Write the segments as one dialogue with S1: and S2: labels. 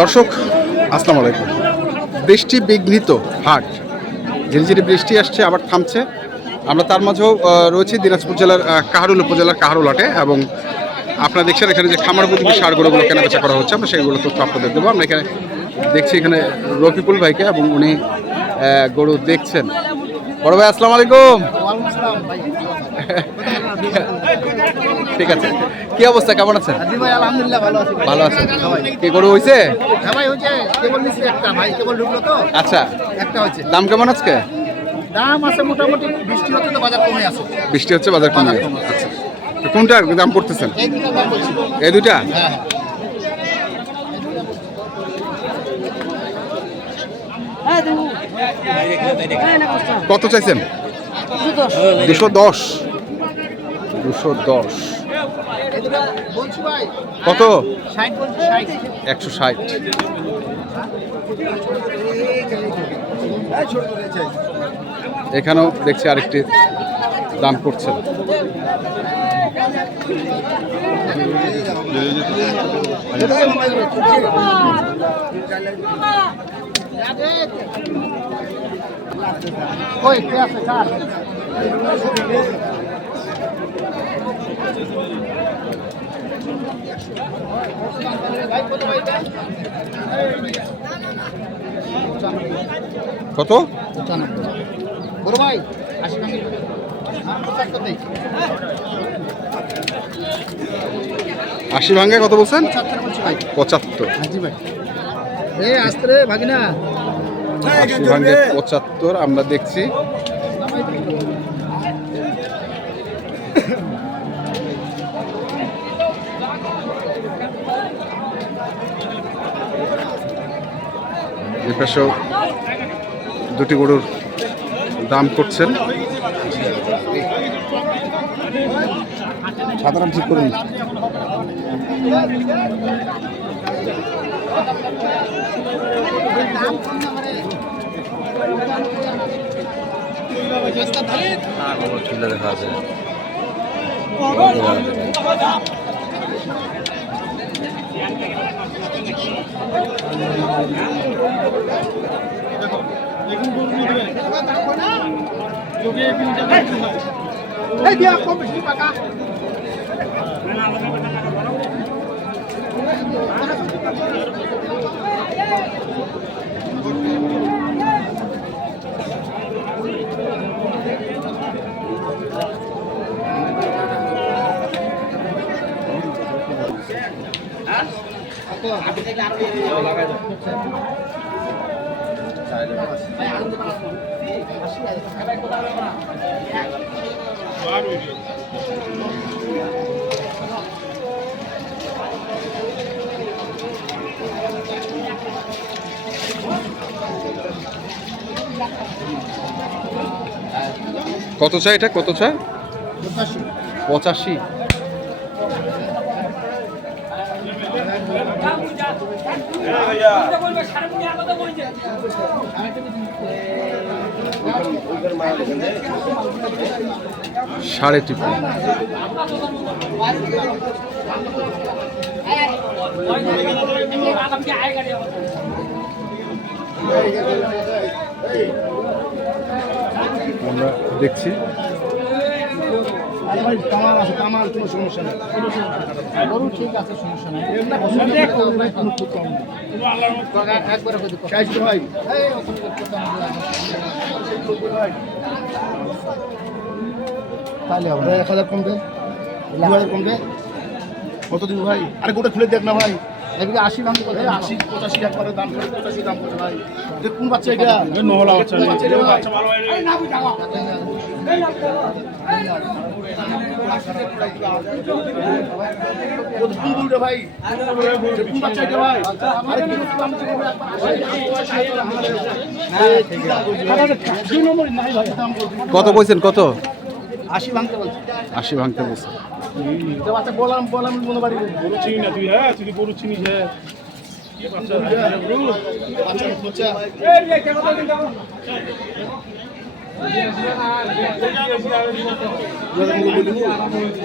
S1: দর্শক আসসালামু আলাইকুম। বৃষ্টি বিঘ্নিত হাট। ঝিরিঝিরি বৃষ্টি আসছে আবার থামছে। আমরা তার মাঝেও রয়েছি দিনাজপুর জেলার কাহারুল উপজেলার কাহারুল হাটে এবং আপনারা দেখছেন এখানে যে খামার উপযোগী সার গরুগুলো কেনা বেচা করা হচ্ছে আমরা সেইগুলো তথ্য আপনাদের দেবো। আমরা এখানে দেখছি এখানে রফিকুল ভাইকে এবং উনি গরু দেখছেন। বড় ভাই আসসালামু আলাইকুম। ঠিক আছে। কি অবস্থা? কেমন আছেন?
S2: জি ভাই আলহামদুলিল্লাহ ভালো আছি।
S1: ভালো আছেন। কি গরু হয়েছে
S2: হ্যাঁ ভাই হচ্ছে কেবল নিচ্ছি একটা ভাই কেবল ঢুকলো তো।
S1: আচ্ছা।
S2: একটা
S1: দাম কেমন আজকে?
S2: দাম আছে মোটামুটি বৃষ্টি হচ্ছে তো বাজার কমে আছে।
S1: বৃষ্টি হচ্ছে বাজার কমে আচ্ছা। কোনটা দাম করতেছেন
S2: এই দুটো হ্যাঁ
S1: কত চাইছেন? দুশো দশ। দুশো দশ
S2: এই দুটো বলছি ভাই
S1: কত? একশো ষাট। এখানেও দেখছি আরেকটি দাম
S2: করছে। আছে?
S1: কত?
S2: বড় ভাই আশি
S1: আশি ভাঙ্গে কত বলছেন?
S2: পঁচাত্তর। ভাই
S1: পঁচাত্তর
S2: জি ভাই রে ভাগিনা।
S1: আশি ভাঙ্গে পঁচাত্তর আমরা দেখছি। এ পাশেও দুটি গরুর দাম করছেন। সাধারণ ঠিক করুন।
S2: এই দিয়া কম বেশি টাকা
S1: কত চাই এটা? কত চাই?
S2: পঁচাশি।
S1: সাড়ে টিপি আমরা দেখছি।
S2: ভাই আছে কোনো সমস্যা নেই। গরু ঠিক আছে সমস্যা নেই। একবার ভাই। তাহলে এক হাজার কমবে। দু হাজার কমবে। কত দিব ভাই? আরে গোটা খুলে দেখ না ভাই। এদিকে আশি করে আশি পঁচাশি একবারে দাম করে পঁচাশি দাম করে ভাই কোন বাচ্চা এটা নহলা বাচ্চা বাচ্চা ভালো কোন দুটো ভাই কোন বাচ্চা এটা ভাই আরে কি দাম করে দুই নম্বর নাই ভাই দাম করে
S1: কত কইছেন কত
S2: আশি ভাঙতে বলছি
S1: আশি ভাঙতে বলছে
S2: তো বাচ্চা বললাম বললাম মনে বাড়ি।
S3: গরু চিনি না তুই হ্যাঁ তুই গরু চিনিস হ্যাঁ।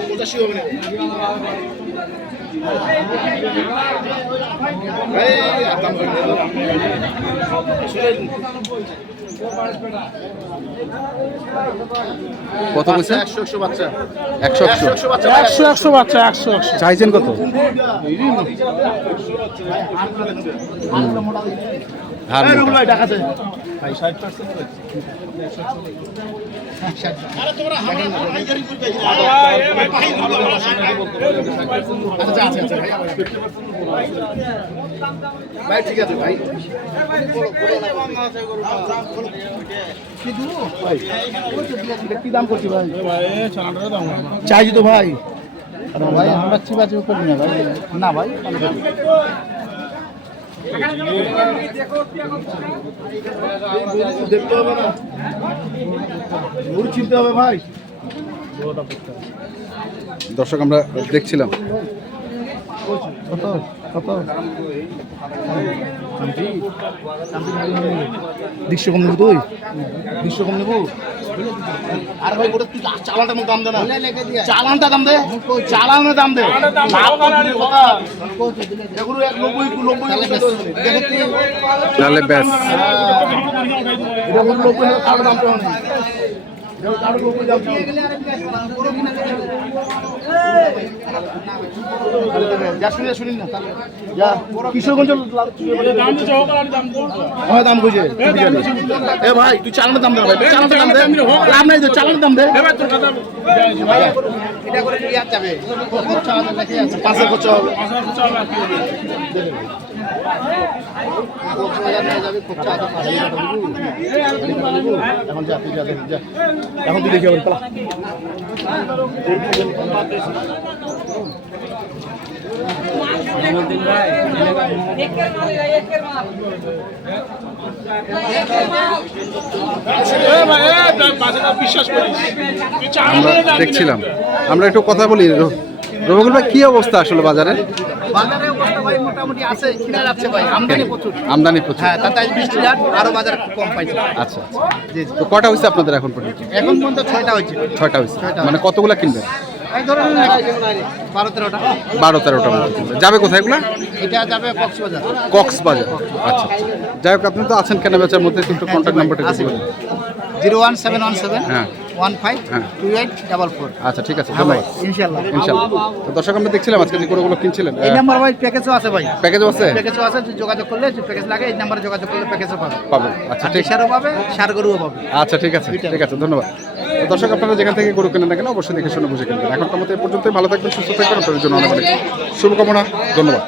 S2: পঁচাশি হবে না
S1: কত বলছে
S2: একশো একশো বাচ্চা।
S1: একশো একশো।
S2: একশো বাচ্চা।
S3: একশো একশো বাচ্চা একশো একশো।
S1: চাইছেন কত।
S2: রুবেল ভাই। আচ্ছা, আচ্ছা, আচ্ছা, ভাই। ভাই ঠিক আছে ভাই। কি দাম করছি ভাই? চাইছি তো ভাই। ভাই আমরা চিবাচি করি না ভাই। না ভাই দেখতে হবে না। চিনতে হবে ভাই।
S1: দর্শক আমরা দেখছিলাম।
S2: কত কত দৃশ্য কম নেব তুই দৃশ্য কম নেব? আর ভাই ওটা তুই চালানটা আমার দাম দে না। চালানটা দাম দে চালানের দাম দে।
S1: তাহলে ব্যাস
S2: নব্বই হাজার দাম
S3: তো দাম
S2: কইছে এ ভাই তুই চালানোর দাম দে ভাই। চালানোর দাম দে। লাভ নাই তো চালানোর দাম দে। এটা করে যাবে। খরচা হবে। এখন তুই দেখ,
S1: আমরা দেখছিলাম আমরা একটু কথা বলি রবিকুল ভাই কি অবস্থা আসলে বাজারে?
S2: বাজারে অবস্থা ভাই মোটামুটি আছে কিনা যাচ্ছে ভাই আমদানি প্রচুর।
S1: আমদানি প্রচুর।
S2: হ্যাঁ তাতে বৃষ্টি যান আরও বাজার কম পাইছে।
S1: আচ্ছা আচ্ছা। তো কটা হয়েছে আপনাদের এখন পর্যন্ত?
S2: এখন পর্যন্ত ছয়টা হয়েছে
S1: ছয়টা। মানে কতগুলো কিনবেন?
S2: বারো তেরোটা।
S1: বারো তেরোটা যাবে কোথায় এগুলা?
S2: এটা যাবে কক্সবাজার।
S1: কক্সবাজার। আচ্ছা যাই হোক আপনি তো আছেন কেনা বেচার মধ্যে কিন্তু কন্ট্যাক্ট নাম্বারটা।
S2: Zero one seven one seven
S1: হ্যাঁ।
S2: One five. Two eight double four.
S1: আচ্ছা ঠিক আছে
S2: হ্যাঁ ভাই ইনশাল্লাহ।
S1: ইনশাল্লাহ। তো দর্শক আমরা দেখছিলাম আজকে যে কিনছিলেন।
S2: এই নাম্বার ভাই প্যাকেজও আছে ভাই।
S1: প্যাকেজও আছে?
S2: প্যাকেজও আছে যোগাযোগ করলে প্যাকেজ লাগে এই নাম্বারে যোগাযোগ করলে প্যাকেজও পাবে।
S1: আচ্ছা
S2: আর
S1: ঠিক।
S2: সারও পাবে সার গরুও পাবে।
S1: আচ্ছা ঠিক আছে ঠিক আছে ধন্যবাদ। দর্শক আপনারা যেখান থেকে গরু কেনেন না কেন অবশ্যই দেখে শুনে বুঝে কিনবেন। এখন মতো এই পর্যন্তই। ভালো থাকবেন সুস্থ থাকবেন। আপনাদের জন্য অনেক অনেক শুভকামনা। ধন্যবাদ।